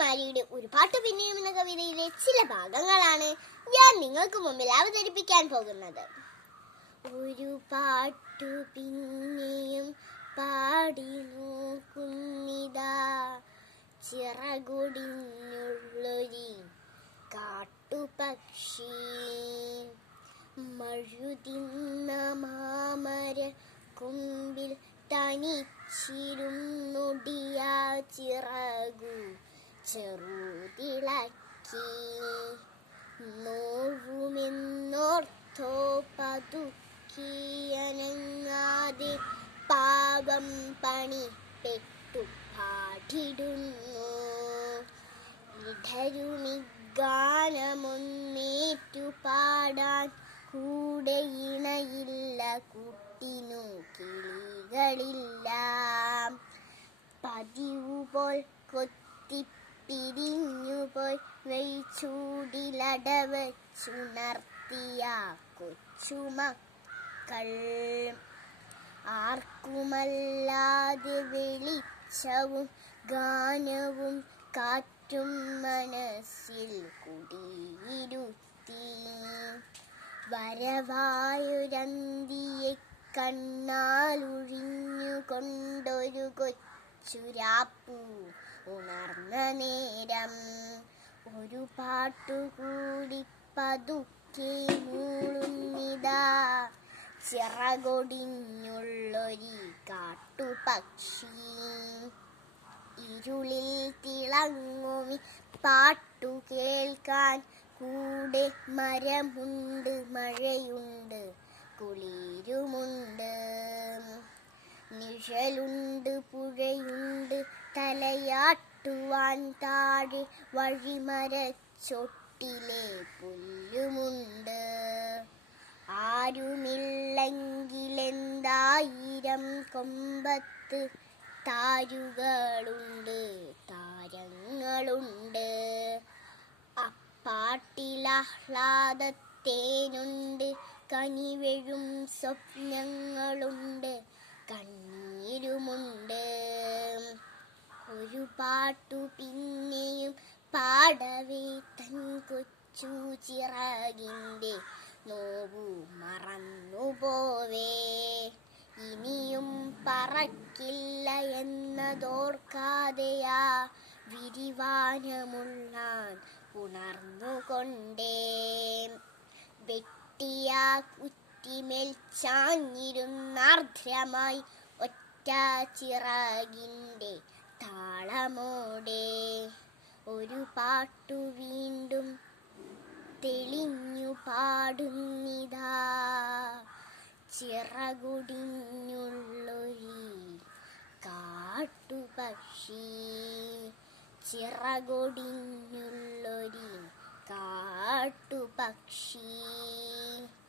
കുമാരിയുടെ ഒരു പാട്ടു പിന്നെയും എന്ന കവിതയിലെ ചില ഭാഗങ്ങളാണ് ഞാൻ നിങ്ങൾക്ക് മുമ്പിൽ അവതരിപ്പിക്കാൻ പോകുന്നത്. ഒരു പാട്ടു പിന്നെയും പാടി നോക്കുന്നിതാ, ചിറകൊടിഞ്ഞുള്ളൊരു കാട്ടുപക്ഷി. മഴുതിന്ന മാമര കൊമ്പിൽ തനിച്ചിരുന്നൊടിയാ ചിറകു ചെറുതിളക്കി. നോവുമെന്നോർത്തോ പതുക്കിയനങ്ങാതെ പാപം പണിപ്പെട്ടു പാടിടുന്നു. ഇടരുമിഗാനമൊന്നേറ്റു പാടാൻ കൂടെ ഇണയില്ല, കൂട്ടിനു കിളികളില്ല. പതിവുപോൽ കൊത്തിപ്പിരിഞ്ഞുപോയി വെയിച്ചൂടിലടവച്ചുണർത്തിയ കൊച്ചുമക്കൾ. ആർക്കുമല്ലാതെ വെളിച്ചവും ഗാനവും കാറ്റും മനസ്സിൽ കുടിയിരുത്തി. വരവായൊരന്തിയെ കണ്ണാലൊഴിഞ്ഞുകൊണ്ടൊരു കൊച്ചുരാപ്പു ഉണർന്ന നേരം ഒരു പാട്ടുകൂടി പതുക്കെ മൂളുന്നിതാ, ചിറകൊടിഞ്ഞുള്ളൊരു കാട്ടുപക്ഷി. ഇരുളിൽ തിളങ്ങുമി പാട്ടു കേൾക്കാൻ കൂടെ മരമുണ്ട്, മഴയുണ്ട്, കുളിരുമുണ്ട്. നിഴലുണ്ട്, പുഴയുണ്ട്, തലയാട്ടുവാൻ താഴെ വഴിമരച്ചൊട്ടിലെ പുല്ലുമുണ്ട്. ആരുമില്ലെങ്കിലെന്തായിരം കൊമ്പത്ത് താരുകളുണ്ട്, താരങ്ങളുണ്ട്. അപ്പാട്ടിലാഹ്ലാദത്തേനുണ്ട്, കനിവെഴും സ്വപ്നങ്ങളുണ്ട്, കണ്ണീരുമുണ്ട്. ഒരു പാട്ടു പിന്നെയും പാടവേ തൻ കൊച്ചു ചിറകിൻ്റെ നോവു മറന്നുപോവേ. ഇനിയും പറക്കില്ല എന്നതോർക്കാതെയാ വിരിവാനമുള്ളാൻ ഉണർന്നുകൊണ്ടേ. വെട്ടിയ കുറ്റിമേൽ ചാഞ്ഞിരുന്നാർദ്രമായി ഒറ്റ ചിറകിൻ്റെ താളമോടെ ഒരു പാട്ടു വീണ്ടും തെളിഞ്ഞു പാടുന്നിതാ, ചിറകൊടിഞ്ഞുള്ളൊരു കാട്ടുപക്ഷി. ചിറകൊടിഞ്ഞുള്ളൊരു കാട്ടുപക്ഷി.